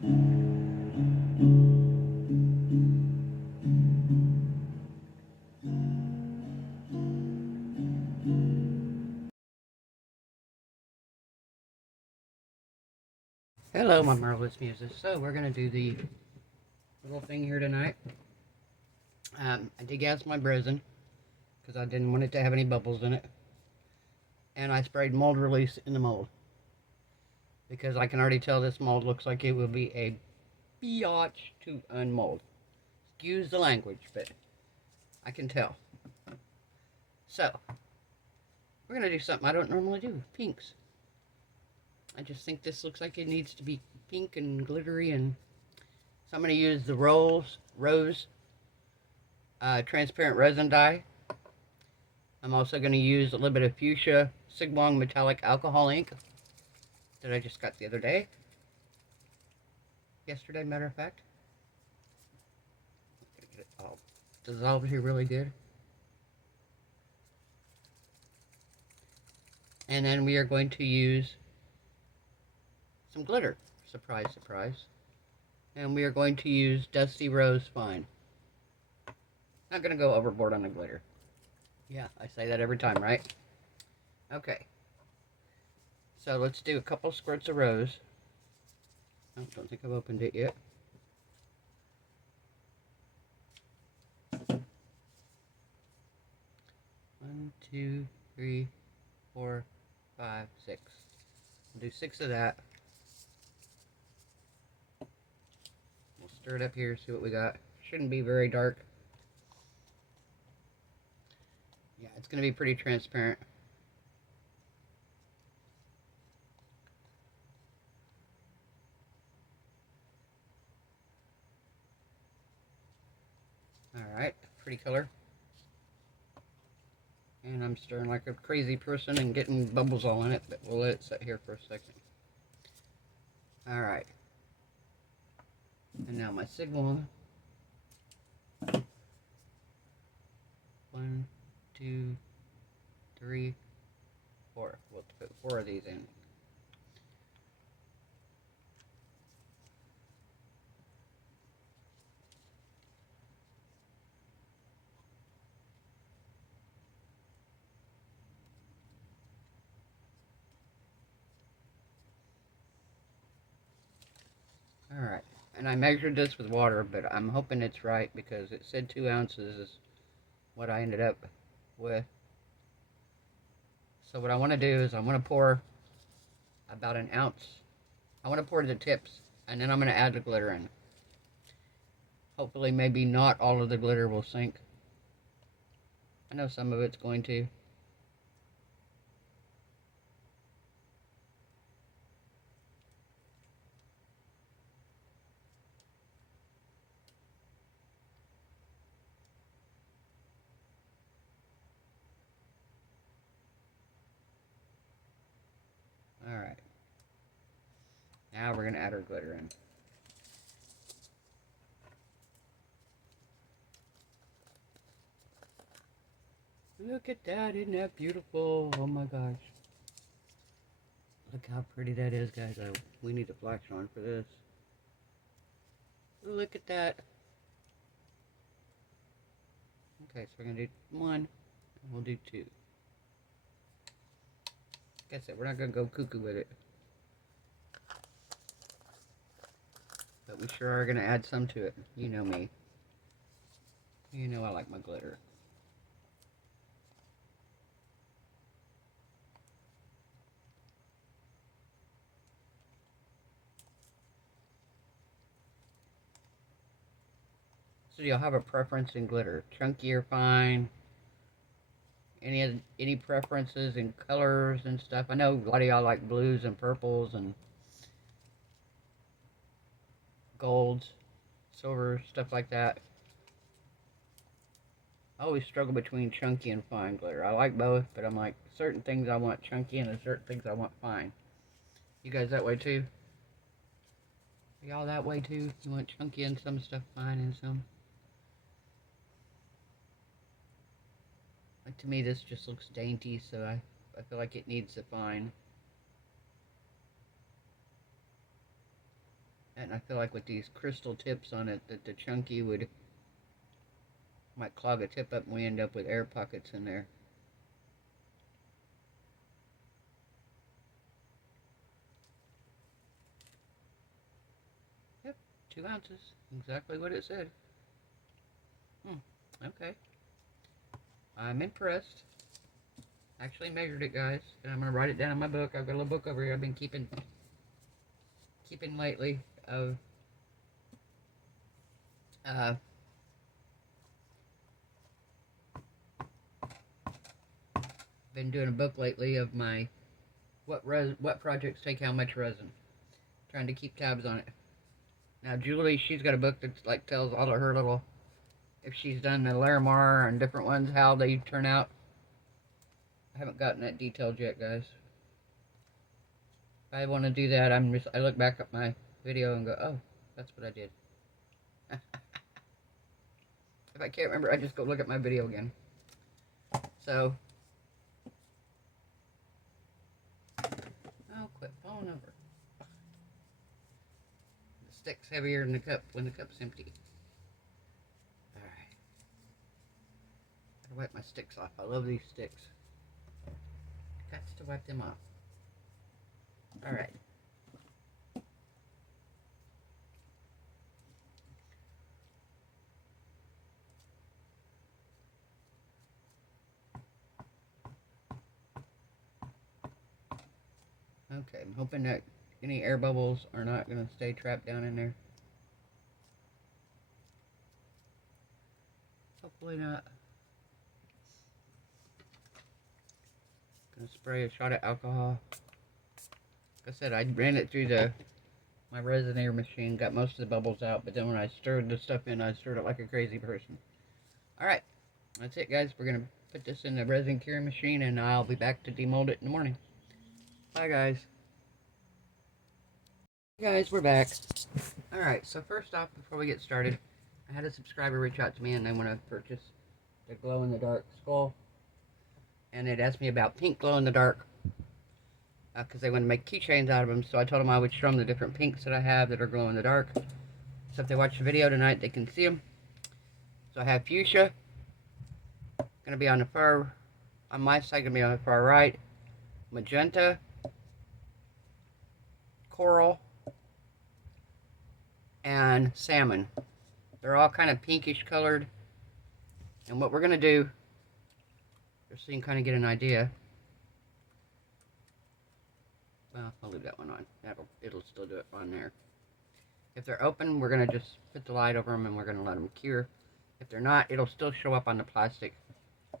Hello, my marvelous muses. So we're gonna do the little thing here tonight. I degassed my resin because I didn't want it to have any bubbles in it, and I sprayed mold release in the mold because I can already tell this mold looks like it will be a biatch to unmold. Excuse the language, but I can tell. So we're gonna do something I don't normally do: pinks. I just think this looks like it needs to be pink and glittery, and so I'm going to use the rose transparent resin dye. I'm also going to use a little bit of fuchsia sigwong metallic alcohol ink that I just got the other day. Yesterday, matter of fact. I'm going to get it all dissolved here really good. And then we are going to use some glitter. Surprise, surprise. And we are going to use Dusty Rose Fine. Not going to go overboard on the glitter. Yeah, I say that every time, right? Okay. So let's do a couple squirts of rose. I don't think I've opened it yet. One, two, three, 4, 5, 6. We'll do 6 of that. We'll stir it up here, see what we got. Shouldn't be very dark. Yeah, it's going to be pretty transparent. Alright, pretty color. And I'm stirring like a crazy person and getting bubbles all in it, but we'll let it sit here for a second. Alright. And now my sigwong. 1, 2, 3, 4. We'll put 4 of these in. Alright, and I measured this with water, but I'm hoping it's right because it said 2 ounces is what I ended up with. So what I want to do is I want to pour about an ounce. I want to pour the tips, and then I'm going to add the glitter in. Hopefully maybe not all of the glitter will sink. I know some of it's going to. Alright. Now we're going to add our glitter in. Look at that, isn't that beautiful? Oh my gosh. Look how pretty that is, guys. We need a flash on for this. Look at that. Okay, so we're going to do 1, and we'll do 2. Like I said, we're not going to go cuckoo with it. But we sure are going to add some to it. You know me. You know I like my glitter. So do y'all have a preference in glitter? Chunky or fine? Any preferences in colors and stuff? I know a lot of y'all like blues and purples and golds, silver, stuff like that. I always struggle between chunky and fine glitter. I like both, but I'm like, certain things I want chunky and certain things I want fine. You guys that way too? Y'all that way too? You want chunky and some stuff fine and some? Like, to me this just looks dainty, so I feel like it needs a fine. And I feel like with these crystal tips on it, that the chunky might clog a tip up and we end up with air pockets in there. Yep, 2 ounces. Exactly what it said. Okay. I'm impressed. Actually measured it, guys. And I'm going to write it down in my book. I've got a little book over here I've been keeping lately of been doing a book lately of my what projects take how much resin. Trying to keep tabs on it. Now Julie, she's got a book that's like tells all of her little, if she's done the Larimar and different ones, how they turn out. I haven't gotten that detailed yet, guys. If I want to do that, I look back at my video and go, oh, that's what I did. If I can't remember, I just go look at my video again. So, oh, quit falling over. The stick's heavier than the cup when the cup's empty. Alright. Gotta wipe my sticks off. I love these sticks. Got to wipe them off. Alright. Okay, I'm hoping that any air bubbles are not going to stay trapped down in there. Hopefully not. Gonna spray a shot of alcohol. Like I said, I ran it through my Resinator machine, got most of the bubbles out, but then when I stirred the stuff in, I stirred it like a crazy person. Alright, that's it, guys. We're gonna put this in the resin curing machine, and I'll be back to demold it in the morning. Bye, guys. Hey guys, we're back. Alright, so first off, before we get started, I had a subscriber reach out to me and they want to purchase the glow-in-the-dark skull. And they'd asked me about pink glow-in-the-dark because they want to make keychains out of them. So I told them I would show them the different pinks that I have that are glow-in-the-dark. So if they watch the video tonight, they can see them. So I have fuchsia. Going to be on my side, going to be on the far right. Magenta. Coral. And salmon. They're all kind of pinkish colored. And what we're going to do, just so you can kind of get an idea. Well, I'll leave that one on. It'll still do it on there. If they're open, we're going to just put the light over them and we're going to let them cure. If they're not, it'll still show up on the plastic. I'm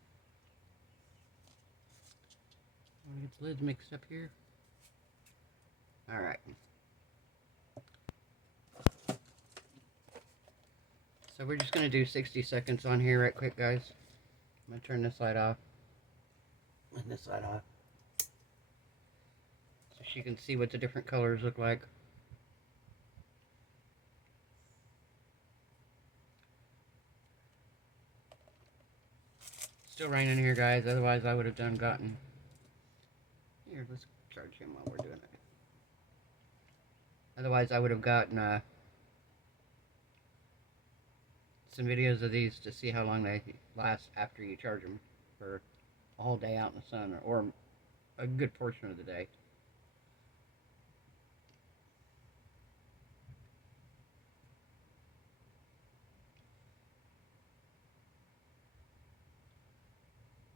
going to get the lids mixed up here. Alright. So we're just going to do 60 seconds on here right quick, guys. I'm going to turn this light off. And this light off. So she can see what the different colors look like. Still raining here, guys. Otherwise, I would have gotten... Here, let's charge him while we're doing it. Otherwise, I would have gotten some videos of these to see how long they last after you charge them for a whole day out in the sun, or a good portion of the day.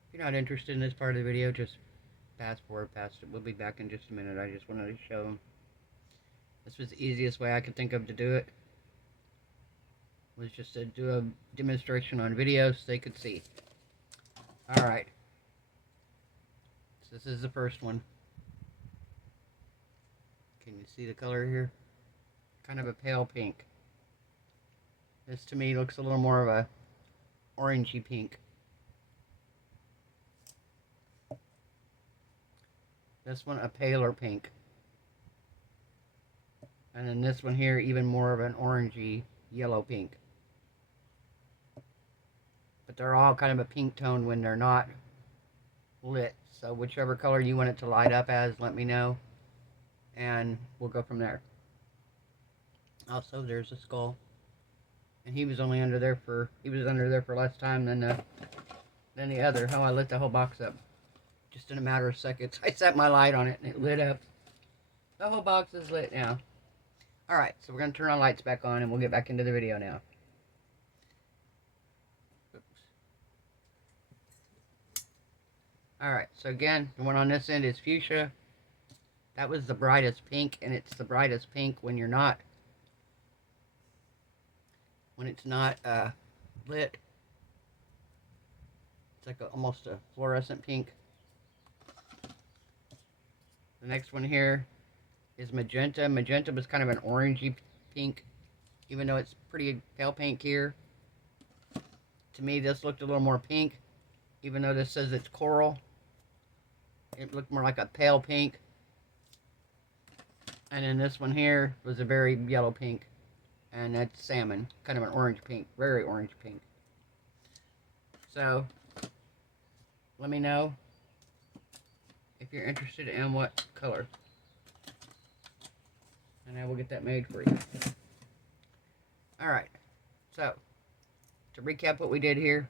If you're not interested in this part of the video, just fast forward past it. We'll be back in just a minute. I just wanted to show them. This was the easiest way I could think of to do it. Was just to do a demonstration on video so they could see. Alright. So this is the first one. Can you see the color here? Kind of a pale pink. This to me looks a little more of a orangey pink. This one a paler pink. And then this one here even more of an orangey yellow pink. But they're all kind of a pink tone when they're not lit. So whichever color you want it to light up as, let me know. And we'll go from there. Also, there's a skull. And he was only under there for less time than the other. Oh, I lit the whole box up. Just in a matter of seconds. I set my light on it and it lit up. The whole box is lit now. Alright, so we're going to turn our lights back on and we'll get back into the video now. Alright, so again, the one on this end is fuchsia. That was the brightest pink, and it's the brightest pink when you're not, lit. It's like almost a fluorescent pink. The next one here is magenta. Magenta was kind of an orangey pink, even though it's pretty pale pink here. To me, this looked a little more pink, even though this says it's coral. It looked more like a pale pink. And then this one here was a very yellow pink. And that's salmon, kind of an orange pink, very orange pink. So, let me know if you're interested in what color. And I will get that made for you. Alright, so, to recap what we did here.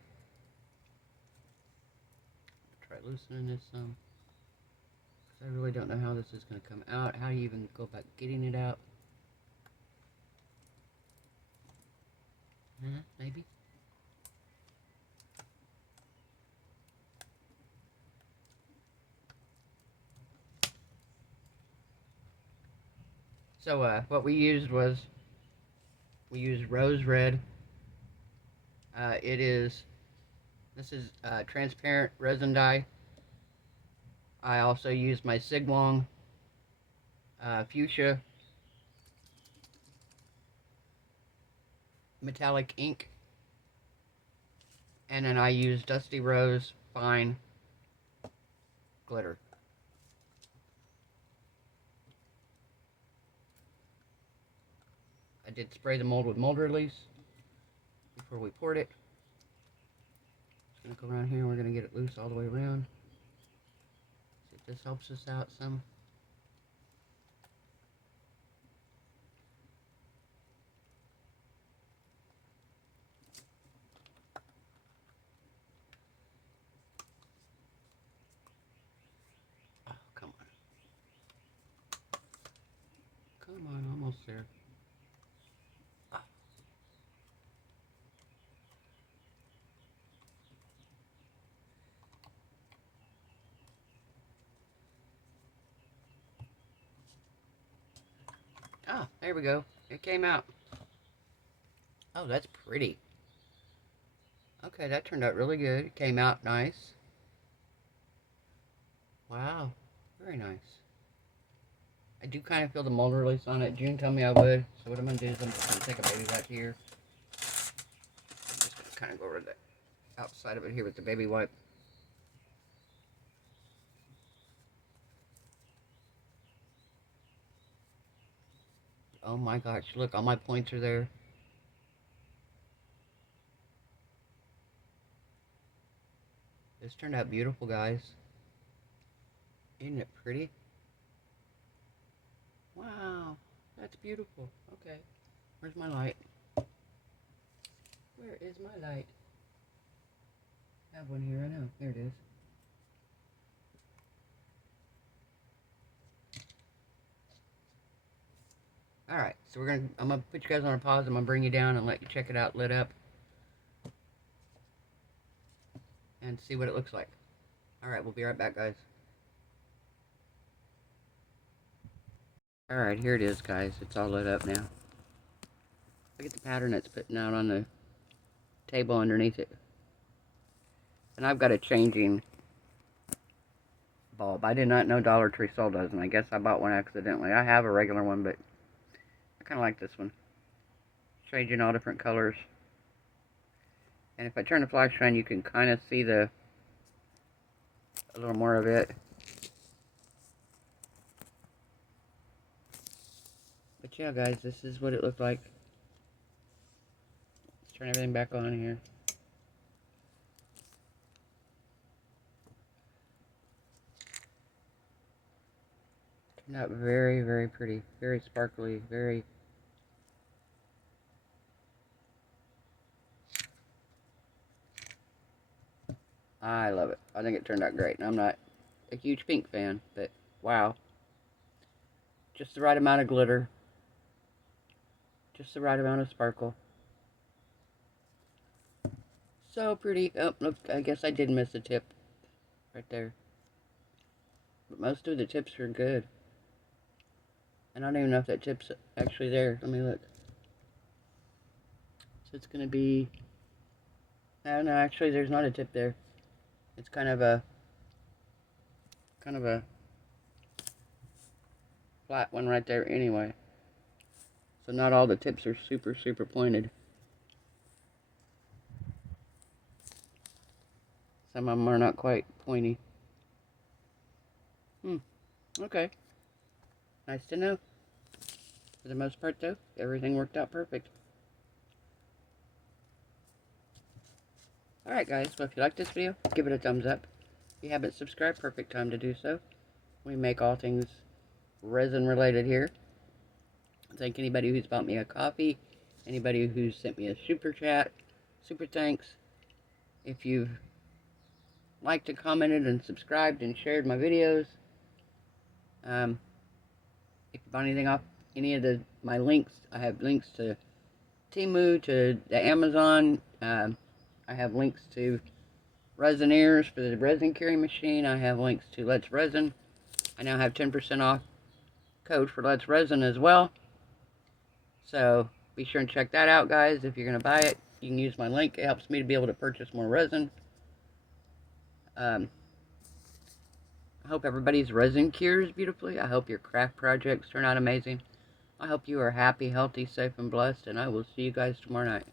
Try loosening this some. I really don't know how this is going to come out. How do you even go about getting it out? Maybe. So, what we used was, we used rose red. This is transparent resin dye. I also used my sigwong fuchsia metallic ink, and then I used dusty rose fine glitter. I did spray the mold with mold release before we poured it. Just gonna go around here and we're gonna get it loose all the way around. See if this helps us out some. Oh, come on. Come on, almost there. Ah, there we go. It came out. Oh, that's pretty. Okay, that turned out really good. It came out nice. Wow, very nice. I do kind of feel the mold release on it. June told me I would. So what I'm going to do is I'm just going to take a baby wipe here. I'm just going to kind of go over the outside of it here with the baby wipe. Oh my gosh, look, all my points are there. This turned out beautiful, guys. Isn't it pretty? Wow, that's beautiful. Okay, where's my light? Where is my light? I have one here, I know. There it is. Alright, so I'm gonna put you guys on a pause. I'm gonna bring you down and let you check it out lit up. And see what it looks like. Alright, we'll be right back, guys. Alright, here it is, guys. It's all lit up now. Look at the pattern that's putting out on the table underneath it. And I've got a changing bulb. I did not know Dollar Tree sold those, and I guess I bought one accidentally. I have a regular one, but I kind of like this one. Changing all different colors. And if I turn the flash on, you can kind of see a little more of it. But yeah, guys, this is what it looked like. Let's turn everything back on here. Turned out very, very pretty. Very sparkly. Very I love it. I think it turned out great. And I'm not a huge pink fan, but wow. Just the right amount of glitter. Just the right amount of sparkle. So pretty. Oh, look, I guess I did miss a tip right there. But most of the tips are good. And I don't even know if that tip's actually there. Let me look. So it's going to be... No, actually there's not a tip there. It's kind of a flat one right there anyway. So not all the tips are super pointed. Some of them are not quite pointy. Okay. Nice to know. For the most part though, everything worked out perfect. Alright guys, well if you like this video, give it a thumbs up. If you haven't subscribed, perfect time to do so. We make all things resin related here. Thank anybody who's bought me a coffee, anybody who's sent me a super chat, super thanks. If you've liked and commented and subscribed and shared my videos, if you buy anything off any of my links, I have links to Temu, to the Amazon. I have links to Resiners for the resin carrying machine. I have links to Let's Resin. I now have 10% off code for Let's Resin as well. So be sure and check that out, guys. If you're going to buy it, you can use my link. It helps me to be able to purchase more resin. I hope everybody's resin cures beautifully. I hope your craft projects turn out amazing. I hope you are happy, healthy, safe, and blessed. And I will see you guys tomorrow night.